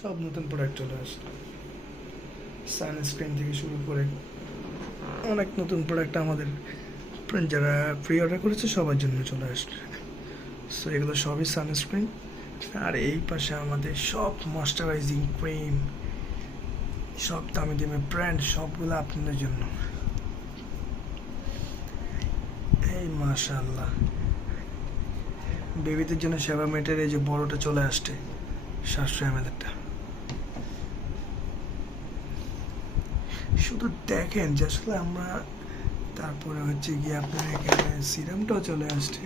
সব নতুন প্রোডাক্ট চলে আসছে। সানস্ক্রিন থেকে শুরু করে অনেক নতুন প্রোডাক্ট আমাদের যারা প্রি অর্ডার করেছে সবার জন্য চলে আসছে। সো এগুলো সবই সানস্ক্রিন আর এই পাশে আমাদের সব ময়শ্চারাইজিং ক্রিম সব দামি দামি ব্র্যান্ড সবগুলো আপনাদের জন্য। এই মাশাল্লাহ বেবিদের জন্য সেবা মেটের এই যে বড়টা চলে আসছে সাতশো এমএলটা শুধু দেখেন যে আসলে আমরা তারপরে হচ্ছে গিয়ে আপনার এখানে সিরামটাও চলে আসছে।